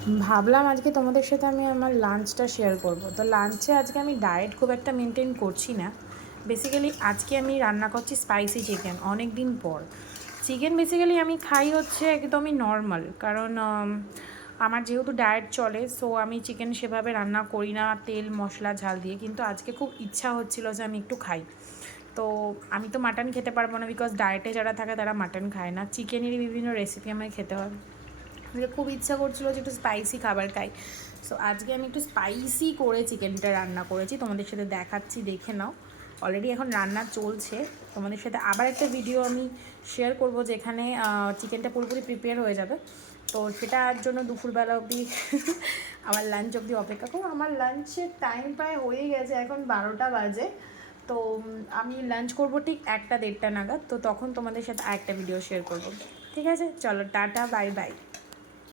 ভাবলাম আজকে তোমাদের সাথে আমি আমার লাঞ্চটা শেয়ার করব। তো লাঞ্চে আজকে আমি ডায়েট খুব একটা মেনটেন করছি না। বেসিক্যালি আজকে আমি রান্না করছি স্পাইসি চিকেন, অনেক দিন পর। চিকেন বেসিক্যালি আমি খাই হচ্ছে একদমই নর্মাল, কারণ আমার যেহেতু ডায়েট চলে, সো আমি চিকেন সেভাবে রান্না করি না তেল মশলা ঝাল দিয়ে। কিন্তু আজকে খুব ইচ্ছা হচ্ছিল যে আমি একটু খাই। তো আমি তো মাটন খেতে পারবো না, বিকজ ডায়েটে যারা থাকে তারা মাটন খায় না। চিকেনেরই বিভিন্ন রেসিপি আমায় খেতে হয়। আমার খুব ইচ্ছা করছিলো যে একটু স্পাইসি খাবার খাই। সো আজকে আমি একটু স্পাইসি করে চিকেনটা রান্না করেছি, তোমাদের সাথে দেখাচ্ছি, দেখে নাও। অলরেডি এখন রান্না চলছে। তোমাদের সাথে আবার একটা ভিডিও আমি শেয়ার করব যেখানে চিকেনটা পুরোপুরি প্রিপেয়ার হয়ে যাবে। তো সেটার জন্য দুপুরবেলা অবধি আমার লাঞ্চ অবধি অপেক্ষা করো। আমার লাঞ্চের টাইম প্রায় হয়ে গেছে, এখন 12টা বাজে। তো আমি লাঞ্চ করব ঠিক 1টা 1:30 নাগাদ। তো তখন তোমাদের সাথে আরেকটা ভিডিও শেয়ার করব। ঠিক আছে, চলো টাটা, বাই বাই।